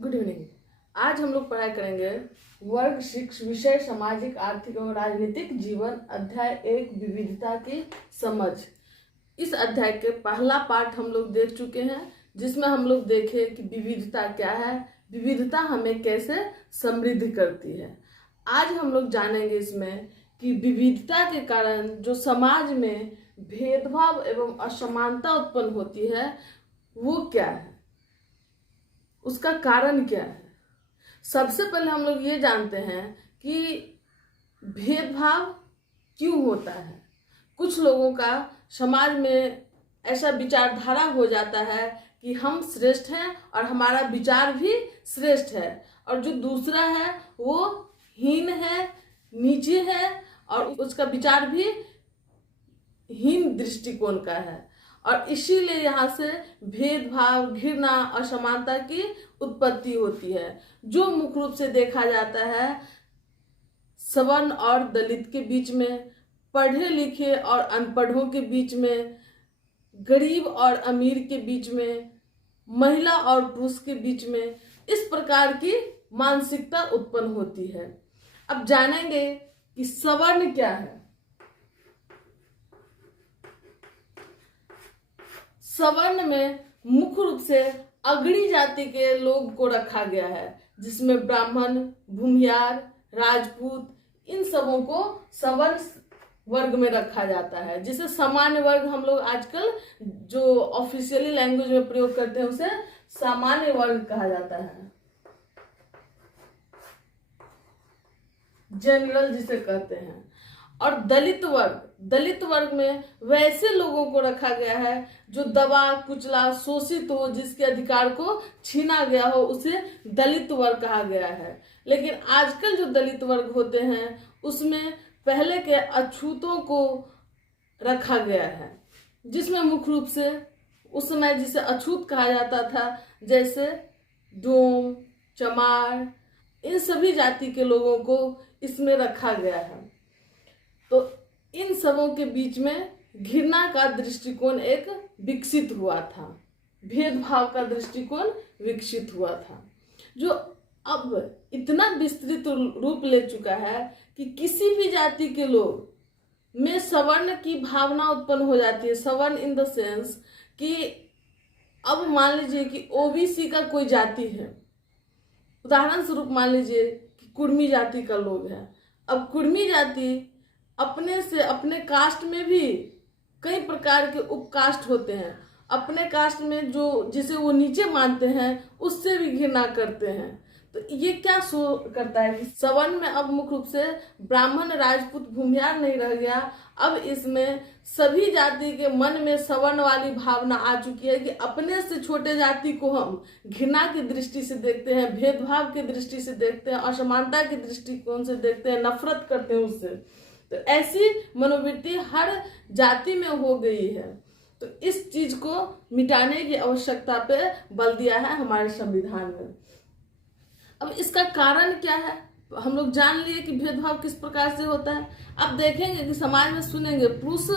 Good evening. आज हम लोग पढ़ाई करेंगे वर्ग 6 विषय सामाजिक आर्थिक एवं राजनीतिक जीवन अध्याय 1 विविधता की समझ। इस अध्याय के पहला पाठ हम लोग देख चुके हैं, जिसमें हम लोग देखे कि विविधता क्या है, विविधता हमें कैसे समृद्ध करती है। आज हम लोग जानेंगे इसमें कि विविधता के कारण जो समाज में भेदभाव एवं असमानता उत्पन्न होती है वो क्या है, उसका कारण क्या है। सबसे पहले हम लोग ये जानते हैं कि भेदभाव क्यों होता है। कुछ लोगों का समाज में ऐसा विचारधारा हो जाता है कि हम श्रेष्ठ हैं और हमारा विचार भी श्रेष्ठ है, और जो दूसरा है वो हीन है, नीचे है और उसका विचार भी हीन दृष्टिकोण का है। और इसीलिए यहाँ से भेदभाव, घृणा, असमानता की उत्पत्ति होती है, जो मुख्य रूप से देखा जाता है सवर्ण और दलित के बीच में, पढ़े लिखे और अनपढ़ों के बीच में, गरीब और अमीर के बीच में, महिला और पुरुष के बीच में। इस प्रकार की मानसिकता उत्पन्न होती है। अब जानेंगे कि सवर्ण क्या है। सवर्ण में मुख्य रूप से अग्रणी जाति के लोग को रखा गया है, जिसमें ब्राह्मण, भूमिहार, राजपूत, इन सबों को सवर्ण वर्ग में रखा जाता है। जिसे सामान्य वर्ग हम लोग आजकल जो ऑफिशियली लैंग्वेज में प्रयोग करते हैं उसे सामान्य वर्ग कहा जाता है, जनरल जिसे कहते हैं। और दलित वर्ग में वैसे लोगों को रखा गया है जो दबा कुचला शोषित हो, जिसके अधिकार को छीना गया हो, उसे दलित वर्ग कहा गया है। लेकिन आजकल जो दलित वर्ग होते हैं उसमें पहले के अछूतों को रखा गया है, जिसमें मुख्य रूप से उस समय जिसे अछूत कहा जाता था, जैसे डोम, चमार, इन सभी जाति के लोगों को इसमें रखा गया है। तो इन सबों के बीच में घृणा का दृष्टिकोण एक विकसित हुआ था, भेदभाव का दृष्टिकोण विकसित हुआ था, जो अब इतना विस्तृत रूप ले चुका है कि किसी भी जाति के लोग में सवर्ण की भावना उत्पन्न हो जाती है। सवर्ण इन द सेंस कि अब मान लीजिए कि ओबीसी का कोई जाति है, उदाहरण स्वरूप मान लीजिए कि कुर्मी जाति का लोग है। अब कुर्मी जाति अपने से अपने कास्ट में भी कई प्रकार के उपकास्ट होते हैं। अपने कास्ट में जो जिसे वो नीचे मानते हैं उससे भी घृणा करते हैं। तो ये क्या शो करता है कि सवर्ण में अब मुख्य रूप से ब्राह्मण, राजपूत, भूमिहार नहीं रह गया। अब इसमें सभी जाति के मन में सवर्ण वाली भावना आ चुकी है कि अपने से छोटे जाति को हम घृणा की दृष्टि से देखते हैं, भेदभाव की दृष्टि से देखते हैं, असमानता के दृष्टिकोण से देखते हैं, नफरत करते हैं उससे। तो ऐसी मनोवृत्ति हर जाति में हो गई है। तो इस चीज को मिटाने की आवश्यकता पे बल दिया है हमारे संविधान में। अब इसका कारण क्या है, हम लोग जान लिए कि भेदभाव किस प्रकार से होता है। अब देखेंगे कि समाज में सुनेंगे पुरुष,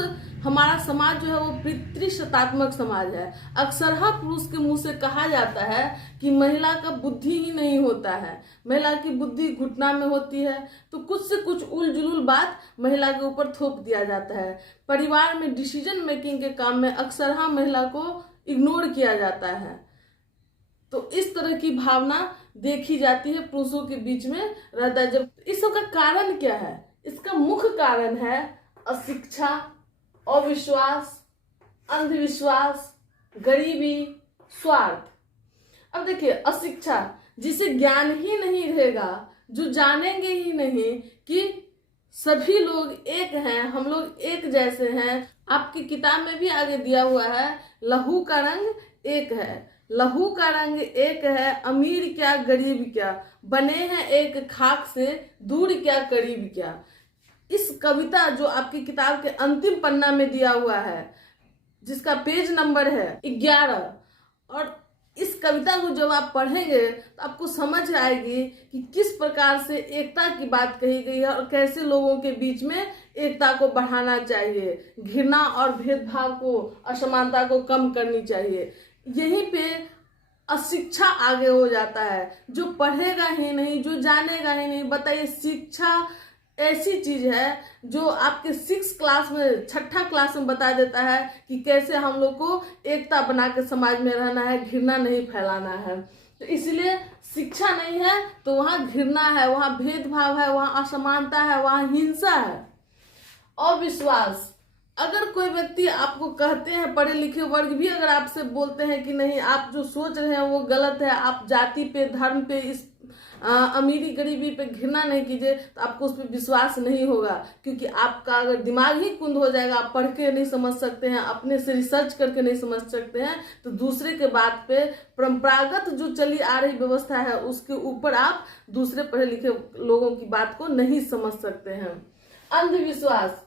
हमारा समाज जो है वो पितृसत्तात्मक समाज है। अक्सर पुरुष के मुंह से कहा जाता है कि महिला का बुद्धि ही नहीं होता है, महिला की बुद्धि घुटना में होती है। तो कुछ से कुछ उल जुलूल बात महिला के ऊपर थोप दिया जाता है। परिवार में डिसीजन मेकिंग के काम में अक्सर महिला को इग्नोर किया जाता है। तो इस तरह की भावना देखी जाती है पुरुषों के बीच में रहता है। जब इस सब का कारण क्या है, इसका मुख्य कारण है अशिक्षा, अविश्वास, अंधविश्वास, गरीबी, स्वार्थ। अब देखिए अशिक्षा, जिसे ज्ञान ही नहीं रहेगा, जो जानेंगे ही नहीं कि सभी लोग एक हैं, हम लोग एक जैसे हैं। आपकी किताब में भी आगे दिया हुआ है लहू का रंग एक है, लहू का रंग एक है, अमीर क्या गरीब क्या, बने हैं एक खाक से, दूर क्या करीब क्या। इस कविता जो आपकी किताब के अंतिम पन्ना में दिया हुआ है, जिसका पेज नंबर है 11, और इस कविता को जब आप पढ़ेंगे तो आपको समझ आएगी कि किस प्रकार से एकता की बात कही गई है और कैसे लोगों के बीच में एकता को बढ़ाना चाहिए, घृणा और भेदभाव को, असमानता को कम करनी चाहिए। यहीं पे अशिक्षा आगे हो जाता है, जो पढ़ेगा ही नहीं, जो जानेगा ही नहीं। बताइए, शिक्षा ऐसी चीज है जो आपके 6 क्लास में, 6ठा क्लास में बता देता है कि कैसे हम लोग को एकता बना के समाज में रहना है, घृणा नहीं फैलाना है। तो इसलिए शिक्षा नहीं है तो वहाँ घृणा है, वहाँ भेदभाव है, वहाँ असमानता है, वहाँ हिंसा है। और विश्वास, अगर कोई व्यक्ति आपको कहते हैं, पढ़े लिखे वर्ग भी अगर आपसे बोलते हैं कि नहीं, आप जो सोच रहे हैं वो गलत है, आप जाति पे, धर्म पे, इस अमीरी गरीबी पे घृणा नहीं कीजिए, तो आपको उस पर विश्वास नहीं होगा। क्योंकि आपका अगर दिमाग ही कुंद हो जाएगा, आप पढ़ के नहीं समझ सकते हैं, अपने से रिसर्च करके नहीं समझ सकते हैं, तो दूसरे के बात पे, परंपरागत जो चली आ रही व्यवस्था है उसके ऊपर आप दूसरे पढ़े लिखे लोगों की बात को नहीं समझ सकते हैं। अंधविश्वास,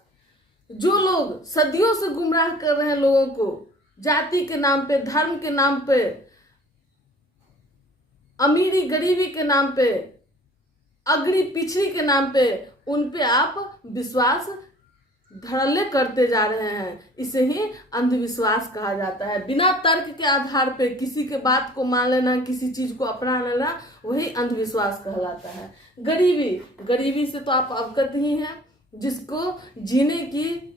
जो लोग सदियों से गुमराह कर रहे हैं लोगों को, जाति के नाम पे, धर्म के नाम पे, अमीरी गरीबी के नाम पे, अगड़ी पिछड़ी के नाम पे, उन पे आप विश्वास धड़ल्ले करते जा रहे हैं। इसे ही अंधविश्वास कहा जाता है। बिना तर्क के आधार पे किसी के बात को मान लेना, किसी चीज को अपना लेना, वही अंधविश्वास कहलाता है। गरीबी, गरीबी से तो आप अवगत ही हैं, जिसको जीने की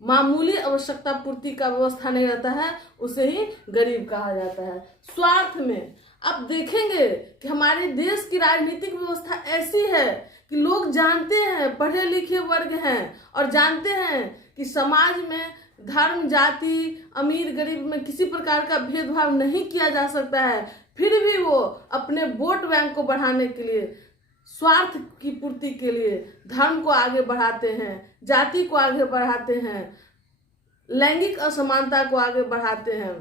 मामूली आवश्यकता पूर्ति का व्यवस्था नहीं रहता है, उसे ही गरीब कहा जाता है। स्वार्थ में आप देखेंगे कि हमारे देश की राजनीतिक व्यवस्था ऐसी है कि लोग जानते हैं, पढ़े लिखे वर्ग हैं और जानते हैं कि समाज में धर्म, जाति, अमीर गरीब में किसी प्रकार का भेदभाव नहीं किया जा सकता है, फिर भी वो अपने वोट बैंक को बढ़ाने के लिए, स्वार्थ की पूर्ति के लिए धर्म को आगे बढ़ाते हैं, जाति को आगे बढ़ाते हैं, लैंगिक असमानता को आगे बढ़ाते हैं,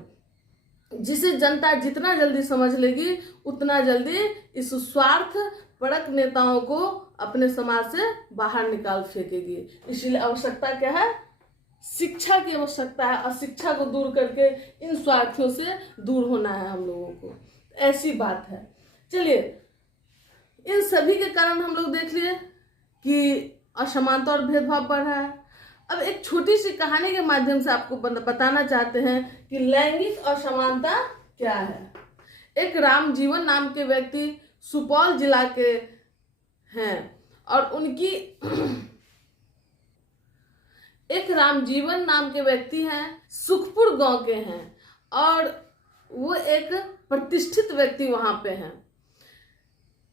जिसे जनता जितना जल्दी समझ लेगी उतना जल्दी इस स्वार्थ परक नेताओं को अपने समाज से बाहर निकाल फेंकेगी। इसलिए आवश्यकता क्या है? शिक्षा की आवश्यकता है, और शिक्षा को दूर करके इन स्वार्थियों से दूर होना है हम लोगों को। ऐसी बात है। चलिए, इन सभी के कारण हम लोग देख लिए कि असमानता और भेदभाव बढ़ रहा है। अब एक छोटी सी कहानी के माध्यम से आपको बताना चाहते हैं कि लैंगिक असमानता क्या है। एक रामजीवन नाम के व्यक्ति सुपौल जिला के हैं और उनकी एक रामजीवन नाम के व्यक्ति हैं, सुखपुर गांव के हैं और वो एक प्रतिष्ठित व्यक्ति वहां पे हैं।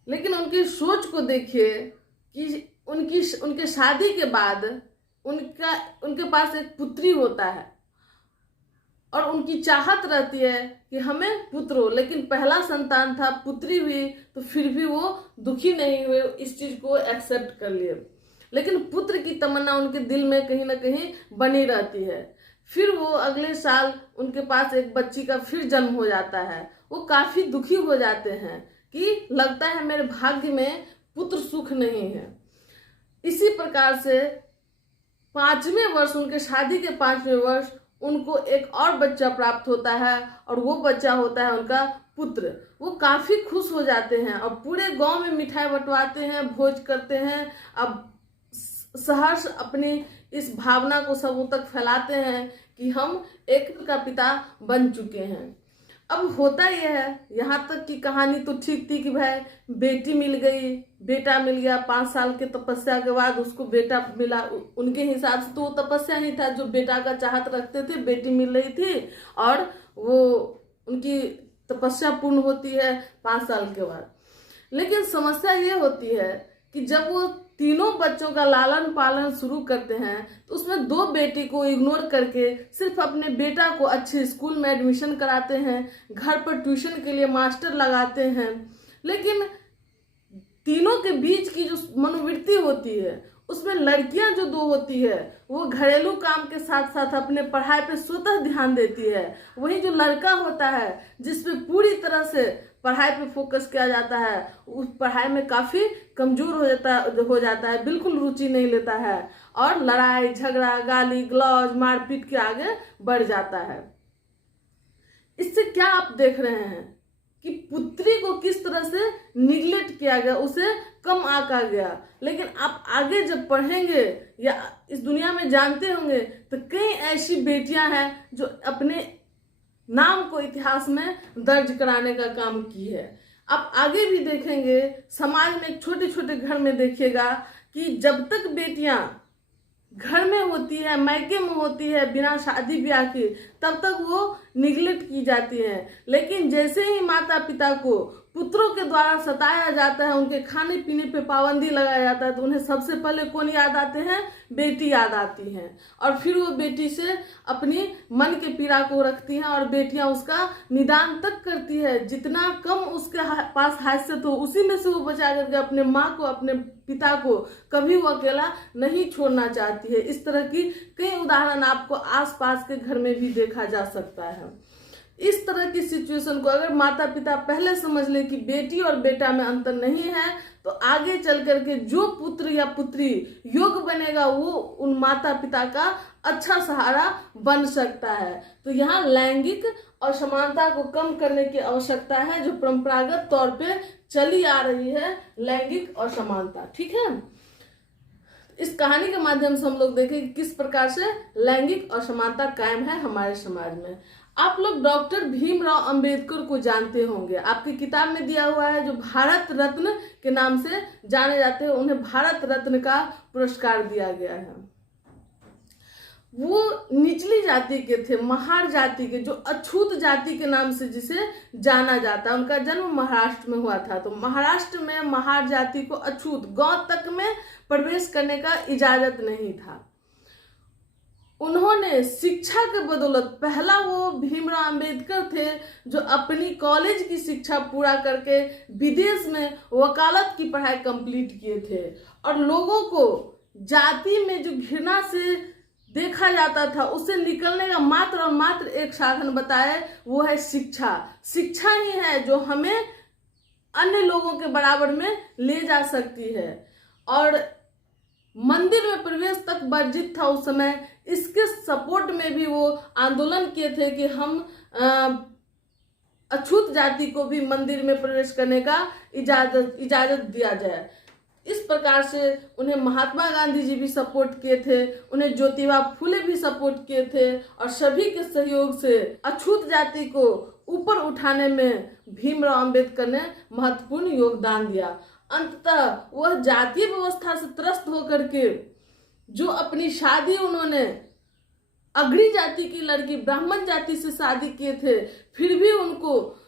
लेकिन उनकी सोच को देखिए कि उनके शादी के बाद उनके पास एक पुत्री होता है और उनकी चाहत रहती है कि हमें पुत्र हो, लेकिन पहला संतान था, पुत्री हुई तो फिर भी वो दुखी नहीं हुए, इस चीज को एक्सेप्ट कर लिए। लेकिन पुत्र की तमन्ना उनके दिल में कहीं ना कहीं बनी रहती है। फिर वो अगले साल उनके पास एक बच्ची का फिर जन्म हो जाता है। वो काफी दुखी हो जाते हैं कि लगता है मेरे भाग्य में पुत्र सुख नहीं है। इसी प्रकार से 5वें वर्ष, उनके शादी के 5वें वर्ष, उनको एक और बच्चा प्राप्त होता है और वो बच्चा होता है उनका पुत्र। वो काफी खुश हो जाते हैं और पूरे गांव में मिठाई बंटवाते हैं, भोज करते हैं। अब सहर्ष अपनी इस भावना को सबों तक फैलाते हैं कि हम एक का पिता बन चुके हैं। अब होता यह है, यहाँ तक की कहानी तो ठीक थी कि भाई बेटी मिल गई, बेटा मिल गया, 5 साल के तपस्या के बाद उसको बेटा मिला। उनके हिसाब से तो वो तपस्या ही था, जो बेटा का चाहत रखते थे, बेटी मिल रही थी और वो उनकी तपस्या पूर्ण होती है 5 साल के बाद। लेकिन समस्या ये होती है कि जब वो तीनों बच्चों का लालन पालन शुरू करते हैं तो उसमें 2 बेटी को इग्नोर करके सिर्फ अपने बेटा को अच्छे स्कूल में एडमिशन कराते हैं, घर पर ट्यूशन के लिए मास्टर लगाते हैं। लेकिन तीनों के बीच की जो मनोवृत्ति होती है उसमें लड़कियां जो 2 होती है वो घरेलू काम के साथ साथ अपने पढ़ाई पे स्वतः ध्यान देती है। वही जो लड़का होता है जिसपे पूरी तरह से पढ़ाई पे फोकस किया जाता है, उस पढ़ाई में काफी कमजोर हो जाता है, बिल्कुल रुचि नहीं लेता है और लड़ाई झगड़ा, गाली गलौज, मारपीट के आगे बढ़ जाता है। इससे क्या आप देख रहे हैं कि पुत्री को किस तरह से निगलेक्ट किया गया, उसे कम आंका गया। लेकिन आप आगे जब पढ़ेंगे या इस दुनिया में जानते होंगे तो कई ऐसी बेटियां हैं जो अपने नाम को इतिहास में दर्ज कराने का काम की है। आप आगे भी देखेंगे समाज में छोटे छोटे घर में देखिएगा कि जब तक बेटियां घर में होती है, मायके में होती है बिना शादी ब्याह के, तब तक वो निगलेक्ट की जाती हैं। लेकिन जैसे ही माता पिता को पुत्रों के द्वारा सताया जाता है, उनके खाने पीने पे पाबंदी लगाया जाता है, तो उन्हें सबसे पहले कौन याद आते हैं? बेटी याद आती हैं। और फिर वो बेटी से अपनी मन के पीड़ा को रखती हैं और बेटियां उसका निदान तक करती है। जितना कम उसके पास हैसियत हो उसी में से वो बचा करके अपने माँ को, अपने पिता को कभी वो अकेला नहीं छोड़ना चाहती है। इस तरह की कई उदाहरण आपको आसपास के घर में भी देखा जा सकता है। इस तरह की सिचुएशन को अगर माता पिता पहले समझ ले कि बेटी और बेटा में अंतर नहीं है, तो आगे चल करके जो पुत्र या पुत्री योग्य बनेगा वो उन माता पिता का अच्छा सहारा बन सकता है। तो यहाँ लैंगिक असमानता को कम करने की आवश्यकता है, जो परंपरागत तौर पे चली आ रही है लैंगिक असमानता। ठीक है, इस कहानी के माध्यम से हम लोग देखें कि किस प्रकार से लैंगिक असमानता कायम है हमारे समाज में। आप लोग डॉक्टर भीमराव अंबेडकर को जानते होंगे, आपकी किताब में दिया हुआ है, जो भारत रत्न के नाम से जाने जाते हैं। उन्हें भारत रत्न का पुरस्कार दिया गया है। वो निचली जाति के थे, महार जाति के, जो अछूत जाति के नाम से जिसे जाना जाता है। उनका जन्म महाराष्ट्र में हुआ था। तो महाराष्ट्र में महार जाति को अछूत, गांव तक में प्रवेश करने का इजाजत नहीं था। उन्होंने शिक्षा के बदौलत, पहला वो भीमराव अंबेडकर थे जो अपनी कॉलेज की शिक्षा पूरा करके विदेश में वकालत की पढ़ाई कंप्लीट किए थे। और लोगों को जाति में जो घृणा से देखा जाता था उससे निकलने का मात्र और मात्र एक साधन बताए, वो है शिक्षा। शिक्षा ही है जो हमें अन्य लोगों के बराबर में ले जा सकती है। और मंदिर में प्रवेश तक वर्जित था उस समय। इसके सपोर्ट में भी वो आंदोलन किए थे कि हम अछूत जाति को भी मंदिर में प्रवेश करने का इजाजत दिया जाए। इस प्रकार से उन्हें महात्मा गांधी जी भी सपोर्ट किए थे, उन्हें ज्योतिबा फुले भी सपोर्ट किए थे। और सभी के सहयोग से अछूत जाति को ऊपर उठाने में भीमराव अंबेडकर ने महत्वपूर्ण योगदान दिया। अंततः वह जातीय व्यवस्था से त्रस्त होकर के जो अपनी शादी उन्होंने अग्रणी जाति की लड़की ब्राह्मण जाति से शादी किए थे, फिर भी उनको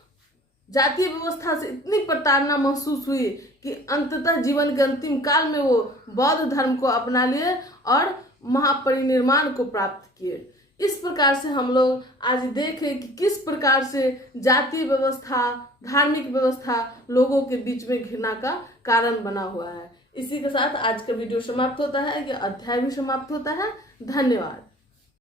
जातीय व्यवस्था से इतनी प्रताड़ना महसूस हुई कि अंततः जीवन के अंतिम काल में वो बौद्ध धर्म को अपना लिए और महापरिनिर्वाण को प्राप्त किए। इस प्रकार से हम लोग आज देखें कि किस प्रकार से जातीय व्यवस्था, धार्मिक व्यवस्था लोगों के बीच में घृणा का कारण बना हुआ है। इसी के साथ आज का वीडियो समाप्त होता है, यह अध्याय भी समाप्त होता है। धन्यवाद।